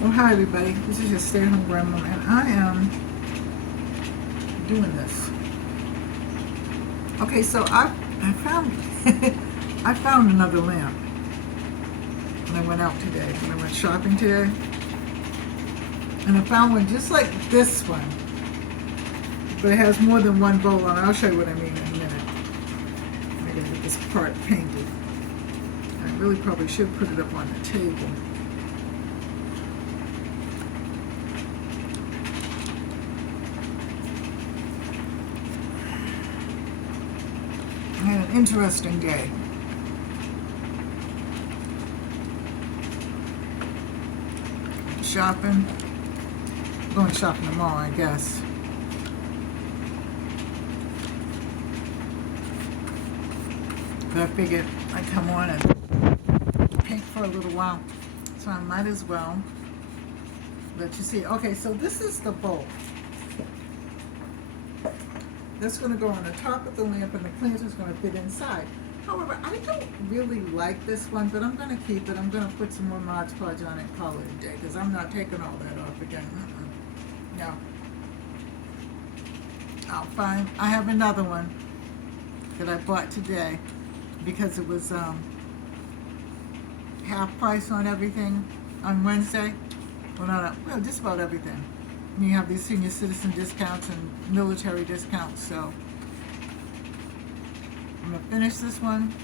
Well, hi everybody. This is your stay-at-home grandma, and I am doing this. Okay, so I found I found another lamp when I went out today. When I went shopping today, and I found one just like this one, but it has more than one bowl on it. I'll show you what I mean in a minute. I'm gonna get this part painted. I really probably should put it up on the table. I had an interesting day. Shopping. Going shopping tomorrow, I guess. But I figured I'd come on and paint for a little while. So I might as well let you see. Okay, so this is the bowl. That's going to go on the top of the lamp, and the planter is going to fit inside. However, I don't really like this one, but I'm going to keep it. I'm going to put some more Mod Podge on it and call it a day, because I'm not taking all that off again. No. I have another one that I bought today because it was half price on everything on Wednesday. Well, just about everything. And you have these senior citizen discounts and military discounts, so I'm going to finish this one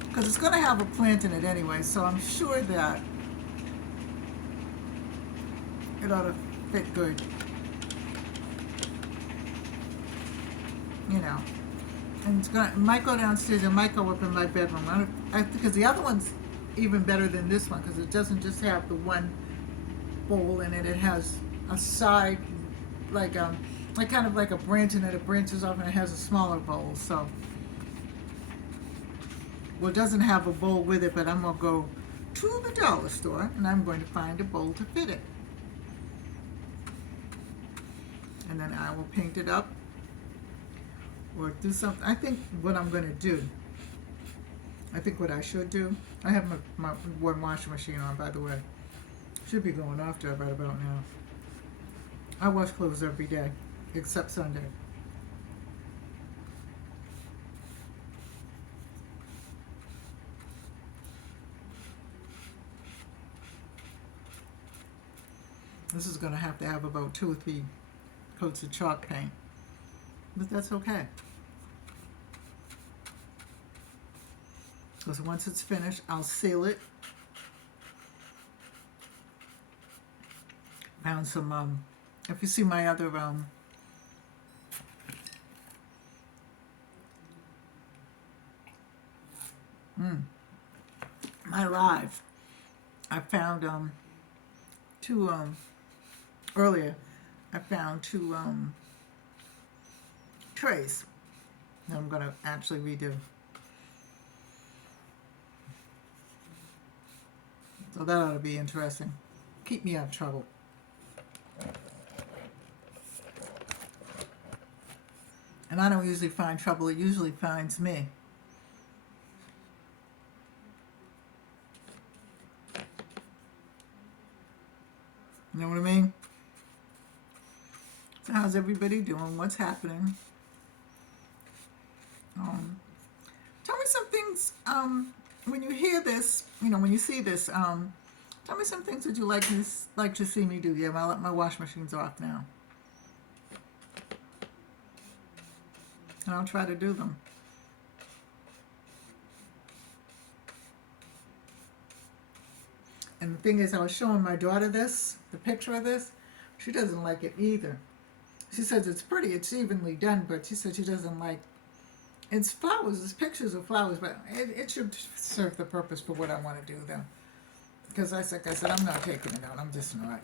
because it's going to have a plant in it anyway, so I'm sure that it ought to fit good. You know, and it might go downstairs. It might go up in my bedroom. Because the other one's even better than this one because it doesn't just have the one bowl in it. It has a side, like kind of like a branch in it. It branches off and it has a smaller bowl. So, well, it doesn't have a bowl with it, but I'm gonna go to the dollar store and I'm going to find a bowl to fit it, and then I will paint it up or do something. I think what I'm going to do, I think what I should do, I have my one washing machine on, by the way. Should be going off to right about now. I wash clothes every day, except Sunday. This is going to have about 2 or 3 coats of chalk paint, but that's okay. Because once it's finished, I'll seal it. Found some, if you see my other, my live, I found, 2, earlier, I found 2, trays that I'm going to actually redo. So that ought to be interesting. Keep me out of trouble. And I don't usually find trouble, it usually finds me. You know what I mean? So how's everybody doing? What's happening? Tell me some things, when you hear this, when you see this, tell me some things that you like to see me do. Yeah, my wash machine's off now. And I'll try to do them. And the thing is, I was showing my daughter the picture of this. She doesn't like it either. She says it's pretty, it's evenly done, but she said she doesn't like, it's flowers, it's pictures of flowers, but it should serve the purpose for what I want to do though. Because like I said, I'm not taking it out, I'm just not.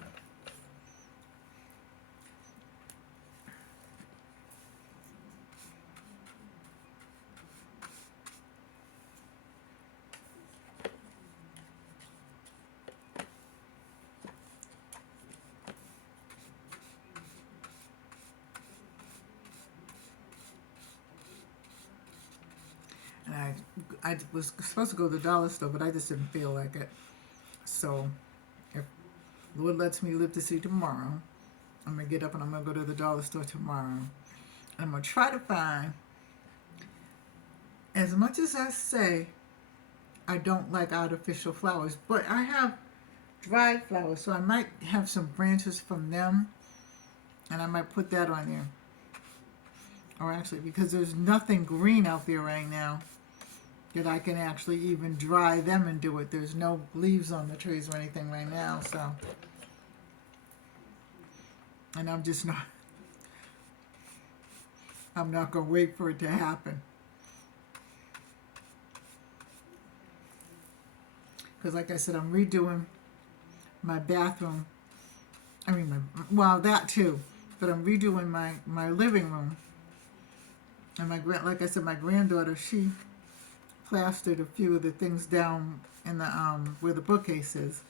And I was supposed to go to the dollar store, but I just didn't feel like it. So if Lord lets me live to see tomorrow, I'm gonna get up and I'm gonna go to the dollar store tomorrow. And I'm gonna try to find, as much as I say I don't like artificial flowers, but I have dried flowers, so I might have some branches from them, and I might put that on there. Or actually, because there's nothing green out there right now that I can actually even dry them and do it. There's no leaves on the trees or anything right now, so. And I'm not going to wait for it to happen. Because like I said, I'm redoing my bathroom. I mean, well, that too. But I'm redoing my living room. And like I said, my granddaughter, she plastered a few of the things down in the where the bookcase is.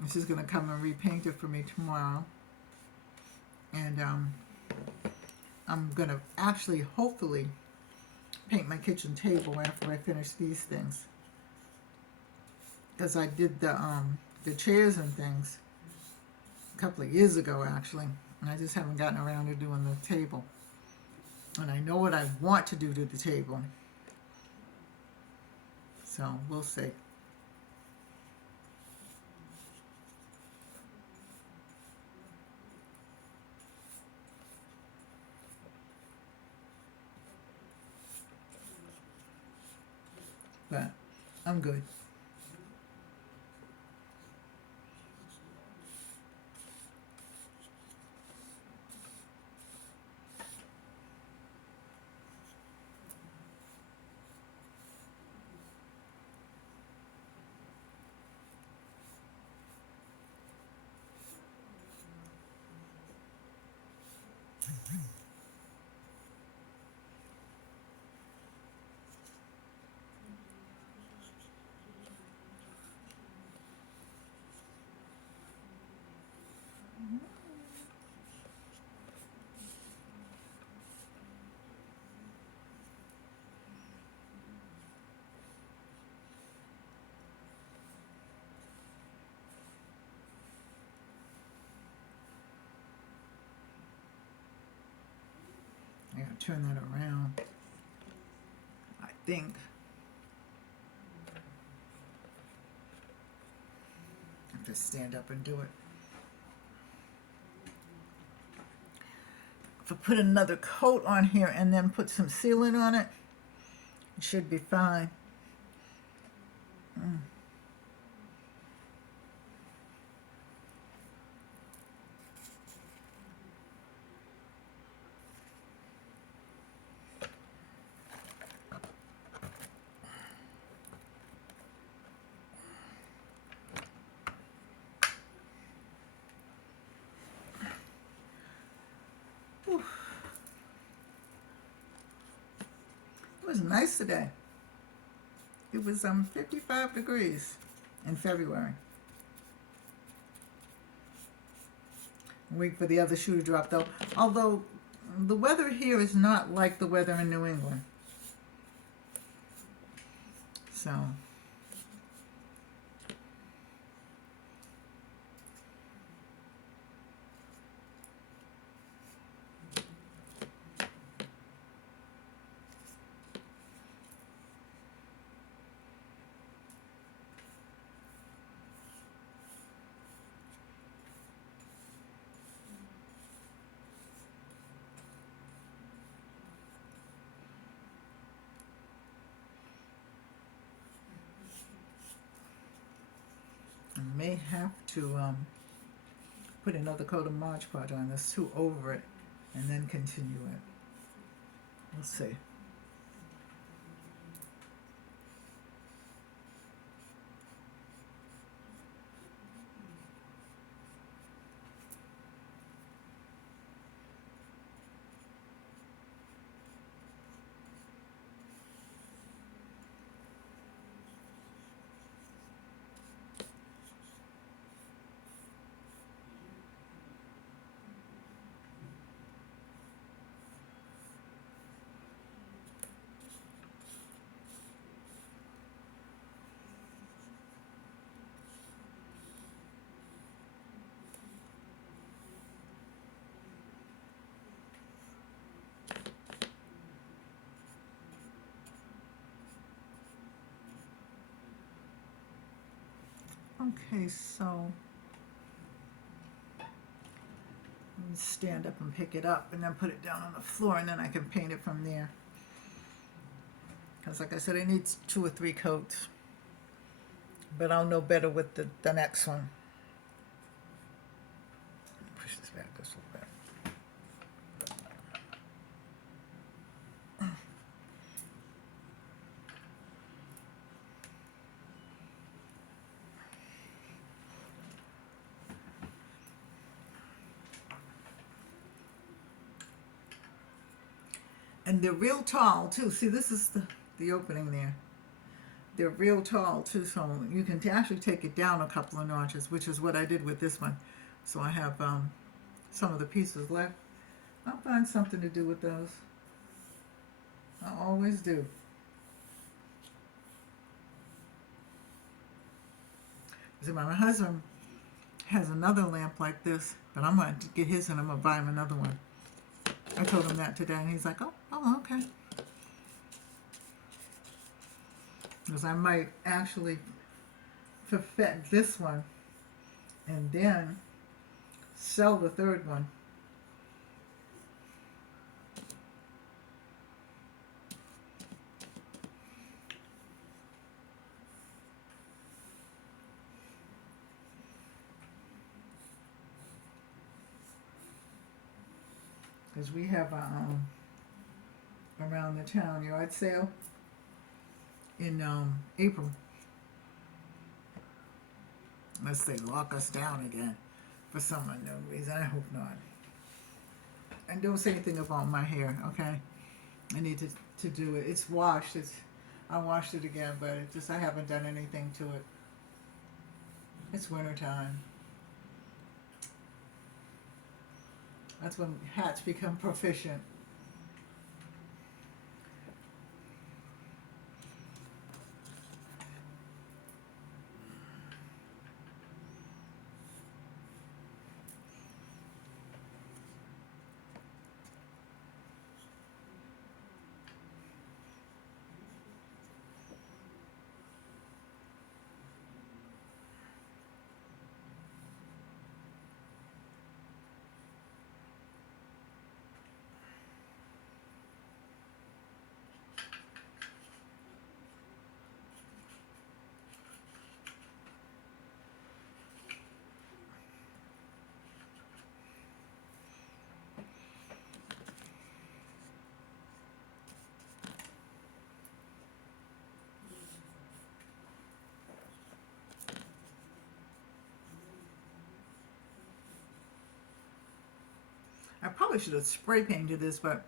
And she's going to come and repaint it for me tomorrow. And I'm going to actually, hopefully, paint my kitchen table after I finish these things. Because I did the chairs and things a couple of years ago, actually. And I just haven't gotten around to doing the table. And I know what I want to do to the table. So, we'll see. But I'm good. I gotta turn that around. I think. I have to stand up and do it. If I put another coat on here and then put some sealant on it, it should be fine. Whew. It was nice today. It was 55 degrees in February. Wait for the other shoe to drop though. Although the weather here is not like the weather in New England. So I may have to put another coat of Mod Podge on this too over it and then continue it. We'll see. Okay, so let me stand up and pick it up and then put it down on the floor, and then I can paint it from there. Because like I said, it needs 2 or 3 coats. But I'll know better with the next one. Push this back just a little bit. And they're real tall too. See, this is the opening there. They're real tall too, so you can actually take it down a couple of notches, which is what I did with this one. So I have some of the pieces left. I'll find something to do with those. I always do. See, my husband has another lamp like this, but I'm going to get his and I'm going to buy him another one. I told him that today, and he's like, oh, okay. Because I might actually perfect this one and then sell the third one. Because we have a around the town yard sale in April. Unless they lock us down again for some unknown reason. I hope not. And don't say anything about my hair, okay? I need to do it. It's washed. I washed it again, but I haven't done anything to it. It's winter time. That's when hats become proficient. I probably should have spray painted this, but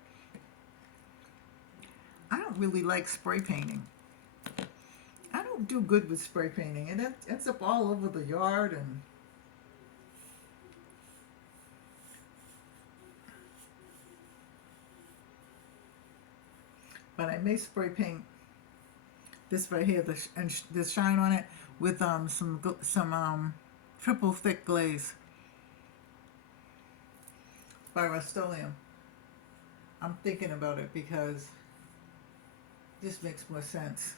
I don't really like spray painting. I don't do good with spray painting, and it ends up all over the yard. And but I may spray paint this right here, and this shine on it with some triple thick glaze by Rust-Oleum. I'm thinking about it because this makes more sense.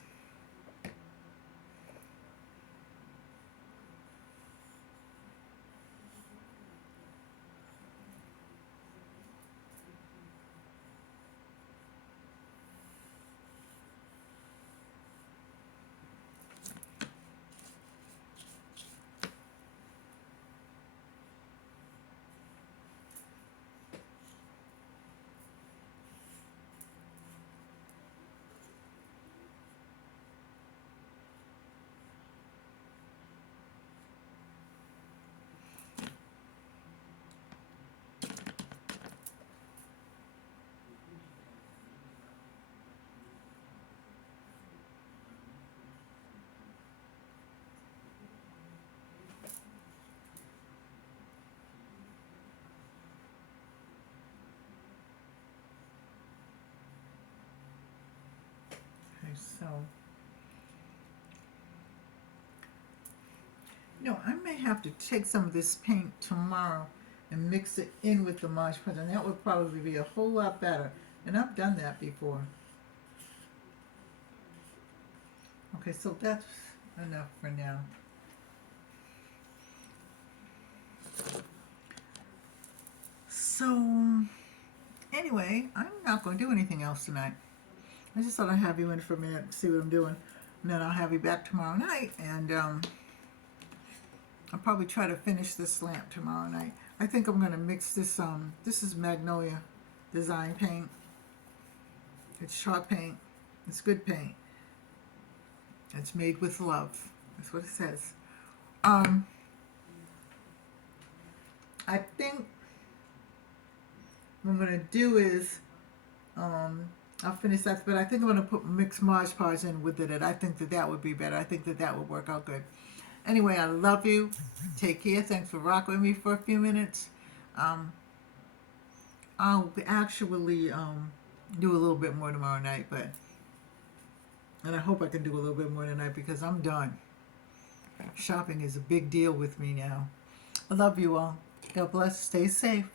Okay, so I may have to take some of this paint tomorrow and mix it in with the Mod Podge, and that would probably be a whole lot better. And I've done that before. Okay, so that's enough for now. So, anyway, I'm not going to do anything else tonight. I just thought I'd have you in for a minute, see what I'm doing. And then I'll have you back tomorrow night, and I'll probably try to finish this lamp tomorrow night. I think I'm going to mix this, this is Magnolia Design paint. It's chalk paint. It's good paint. It's made with love. That's what it says. I think what I'm going to do is, I'll finish that, but I think I'm going to put mix Mod Podge in with it. I think that that would be better. I think that that would work out good. Anyway, I love you. Take care. Thanks for rocking with me for a few minutes. I'll actually do a little bit more tomorrow night, and I hope I can do a little bit more tonight because I'm done. Shopping is a big deal with me now. I love you all. God bless. Stay safe.